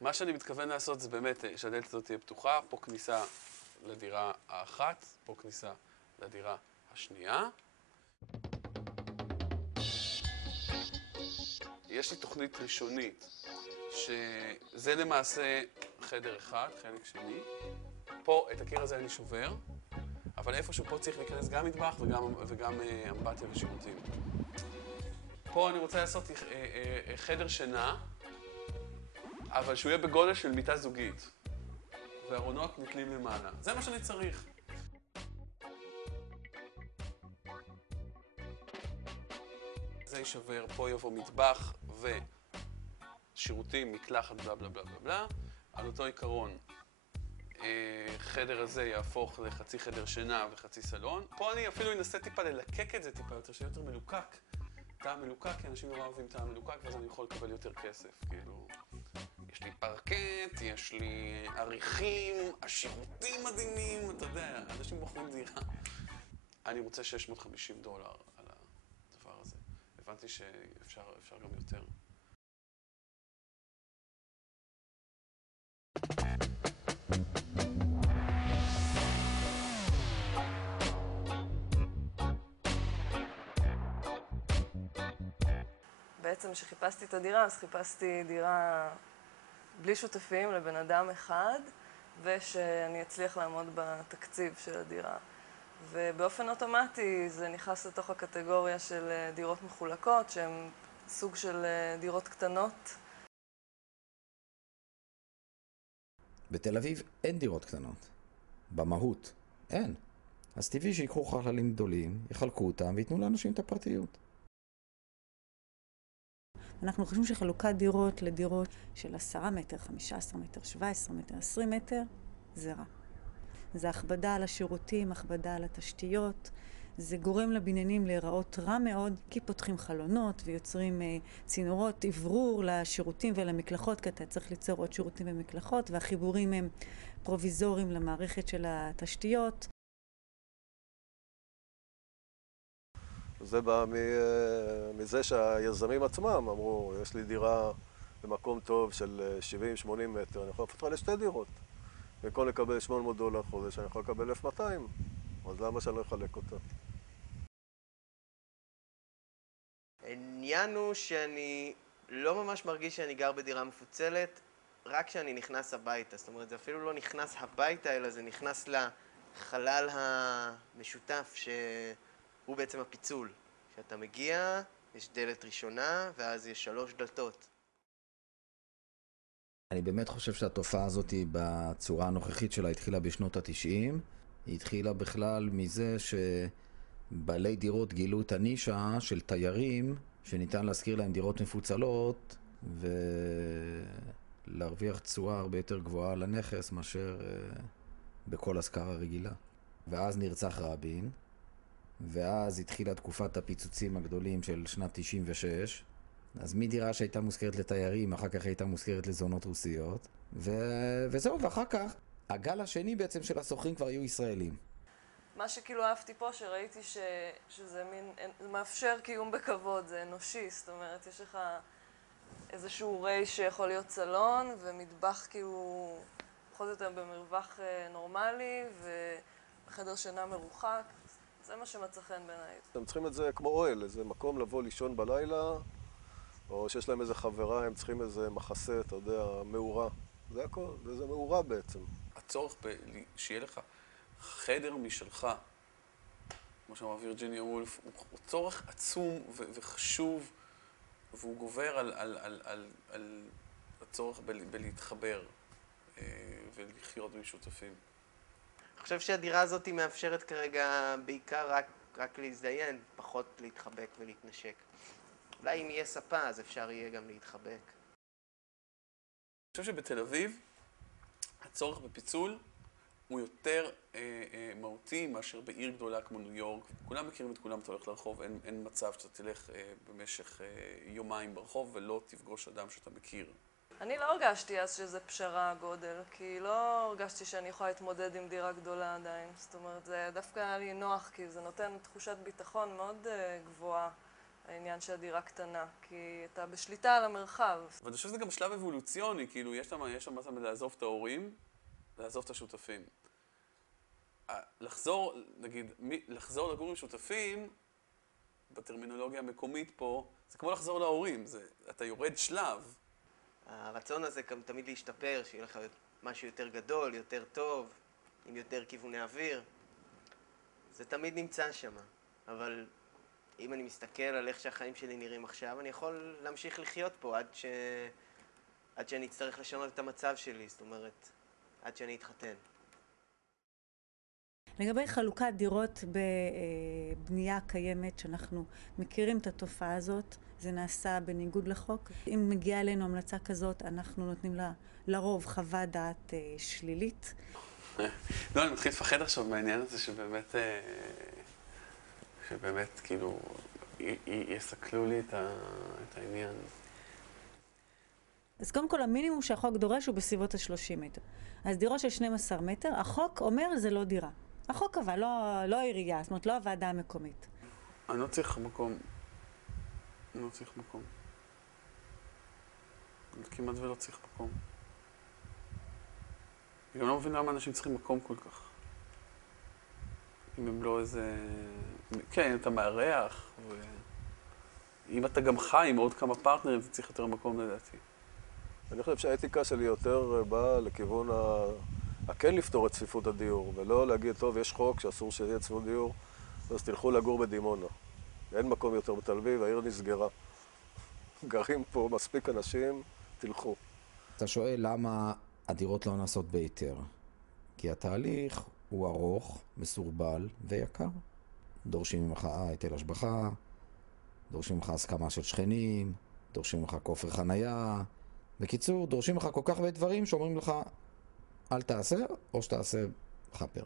מה שאני מתכוון לעשות זה באמת שהדלת הזאת תהיה פתוחה, פה כניסה לדירה האחת, פה כניסה לדירה השנייה. יש לי תוכנית ראשונית, שזה למעשה חדר אחד, חלק שני. פה את הקיר הזה אני שובר, אבל איפשהו פה צריך להיכנס גם מטבח וגם אמבטיה ושירותים. פה אני רוצה לעשות חדר שינה, אבל שהוא יהיה בגודל של מיטה זוגית. וארונות נתלים למעלה. זה מה שאני צריך. זה יישבר, פה יבוא מטבח ושירותים, מקלחת, בלה בלה בלה בלה בלה. על אותו עיקרון, חדר הזה יהפוך לחצי חדר שינה וחצי סלון. פה אני אפילו אנסה טיפה ללקק את זה טיפה יותר, שיהיה יותר מלוקק. טעם מלוקק, כי אנשים נורא אוהבים טעם מלוקק, ואז אני יכול לקבל יותר כסף, כאילו. יש לי פרקט, יש לי עריכים, השירותים מדהימים, אתה יודע, אנשים בוחרים דירה. אני רוצה $650 על הדבר הזה. הבנתי שאפשר גם יותר. בעצם כשחיפשתי את הדירה, אז חיפשתי דירה בלי שותפים לבן אדם אחד, ושאני אצליח לעמוד בתקציב של הדירה. ובאופן אוטומטי זה נכנס לתוך הקטגוריה של דירות מחולקות, שהן סוג של דירות קטנות. בתל אביב אין דירות קטנות. במהות, אין. אז טבעי שיקחו חללים גדולים, יחלקו אותם ויתנו לאנשים את הפרטיות. אנחנו חושבים שחלוקת דירות לדירות של 10 מטר, 15 מטר, 17 מטר, 20 מטר, זה רע. זה הכבדה על השירותים, הכבדה על התשתיות. זה גורם לבניינים להיראות רע מאוד, כי פותחים חלונות ויוצרים צינורות עברור לשירותים ולמקלחות, כי אתה צריך ליצור עוד שירותים ומקלחות, והחיבורים הם פרוביזורים למערכת של התשתיות. זה בא מזה שהיזמים עצמם אמרו, יש לי דירה במקום טוב של 70-80 מטר, אני יכול לפתח לשתי דירות. במקום לקבל $800 חודש, אני יכול לקבל 1,200, אז למה שאני לא אחלק אותה? העניין הוא שאני לא ממש מרגיש שאני גר בדירה מפוצלת, רק כשאני נכנס הביתה. זאת אומרת, זה אפילו לא נכנס הביתה, אלא זה נכנס לחלל המשותף שהוא בעצם הפיצול. כשאתה מגיע, יש דלת ראשונה, ואז יש 3 דלתות. אני באמת חושב שהתופעה הזאת בצורה הנוכחית שלה התחילה בשנות ה-90. היא התחילה בכלל מזה שבעלי דירות גילו את הנישה של תיירים, שניתן להזכיר להם דירות מפוצלות, ולהרוויח תשואה הרבה יותר גבוהה לנכס מאשר בכל השכרה רגילה. ואז נרצח רבין, ואז התחילה תקופת הפיצוצים הגדולים של שנת 96, אז מדירה שהייתה מוזכרת לתיירים, אחר כך הייתה מוזכרת לזונות רוסיות, וזהו, ואחר כך הגל השני בעצם של השוכרים כבר היו ישראלים. מה שכאילו אהבתי פה, שראיתי שזה מין, זה מאפשר קיום בכבוד, זה אנושי, זאת אומרת, יש לך איזשהו רי שיכול להיות סלון, ומטבח כאילו, בכל זאת במרווח נורמלי, וחדר שינה מרוחק, זה מה שמצא חן בעיניי. הם צריכים את זה כמו אוהל, איזה מקום לבוא לישון בלילה, או שיש להם איזה חברה, הם צריכים איזה מחסה, אתה יודע, מאורה. זה הכל, וזה מאורה בעצם. הצורך שיהיה לך חדר משלך, כמו שאמר וירג'יניה וולף, הוא צורך עצום וחשוב, והוא גובר על הצורך בלהתחבר ולחיות משותפים. אני חושב שהדירה הזאת מאפשרת כרגע בעיקר רק להזדיין, פחות להתחבק ולהתנשק. אולי אם יהיה ספה, אז אפשר יהיה גם להתחבק. אני חושב שבתל אביב הצורך בפיצול הוא יותר מהותי מאשר בעיר גדולה כמו ניו יורק. כולם מכירים את כולם, אתה הולך לרחוב, אין מצב שאתה תלך במשך יומיים ברחוב ולא תפגוש אדם שאתה מכיר. אני לא הרגשתי אז שזה פשרה גודל, כי לא הרגשתי שאני יכולה להתמודד עם דירה גדולה עדיין. זאת אומרת, זה דווקא היה לי נוח, כי זה נותן תחושת ביטחון מאוד גבוהה. העניין שהדירה קטנה, כי אתה בשליטה על המרחב. אבל אני חושב שזה גם שלב אבולוציוני, כאילו, יש שם מה זה לעזוב את ההורים, לעזוב את השותפים. לחזור, נגיד, לחזור לגור עם שותפים, בטרמינולוגיה המקומית פה, זה כמו לחזור להורים, אתה יורד שלב. הרצון הזה תמיד להשתפר, שיהיה לך משהו יותר גדול, יותר טוב, עם יותר כיווני אוויר. זה תמיד נמצא שם, אבל אם אני מסתכל על איך שהחיים שלי נראים עכשיו, אני יכול להמשיך לחיות פה עד שאני אצטרך לשנות את המצב שלי, זאת אומרת, עד שאני אתחתן. לגבי חלוקת דירות בבנייה קיימת, שאנחנו מכירים את התופעה הזאת, זה נעשה בניגוד לחוק. אם מגיעה אלינו המלצה כזאת, אנחנו נותנים לה לרוב חוות דעת שלילית. לא, אני מתחיל לפחד עכשיו מהעניין הזה שבאמת כאילו יסכלו לי את העניין. אז קודם כל, המינימום שהחוק דורש הוא בסביבות ה-30 מטר. אז דירות של 12 מטר, החוק אומר זה לא דירה. החוק קבע, לא העירייה, זאת אומרת, לא הוועדה המקומית. אני לא צריך מקום. אני לא צריך מקום. כמעט ולא צריך מקום. אני גם לא מבין למה אנשים צריכים מקום כל כך. אם הם לא איזה... כן, אם אתה מארח, אם אתה גם חי עם עוד כמה פרטנרים, אתה צריך יותר מקום לדעתי. אני חושב שהאתיקה שלי יותר באה לכיוון כן לפתור את צפיפות הדיור, ולא להגיד, טוב, יש חוק שאסור שיהיה צפיפות דיור, אז תלכו לגור בדימונה. אין מקום יותר בתל אביב, העיר נסגרה. גרים פה מספיק אנשים, תלכו. אתה שואל למה הדירות לא נעשות בהיתר? כי התהליך הוא ארוך, מסורבל ויקר. דורשים ממך היטל השבחה, דורשים ממך הסכמה של שכנים, דורשים ממך כופר חנייה. בקיצור, דורשים לך כל כך הרבה דברים שאומרים לך אל תעשה או שתעשה חפר.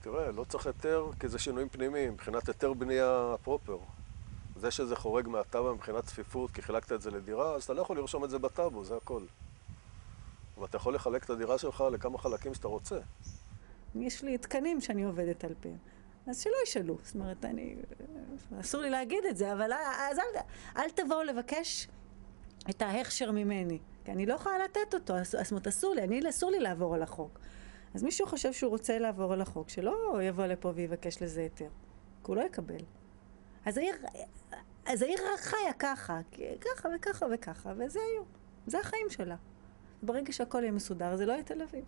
תראה, לא צריך היתר כי זה שינויים פנימיים, מבחינת היתר בנייה פרופר. זה שזה חורג מהטאבו מבחינת צפיפות, כי חילקת את זה לדירה, אז אתה לא יכול לרשום את זה בטאבו, זה הכל. ואתה יכול לחלק את הדירה שלך לכמה חלקים שאתה רוצה. יש לי תקנים שאני עובדת על פיהם. אז שלא ישאלו. זאת אומרת, אסור לי להגיד את זה, אבל אז אל תבואו לבקש את ההכשר ממני. כי אני לא יכולה לתת אותו, זאת אומרת, אסור לי לעבור על החוק. אז מישהו חושב שהוא רוצה לעבור על החוק, שלא יבוא לפה ויבקש לזה היתר. כי הוא לא יקבל. אז העיר רק חיה ככה וככה וככה, וזה היום. זה החיים שלה. ברגע שהכל יהיה מסודר, זה לא יהיה תל אביב.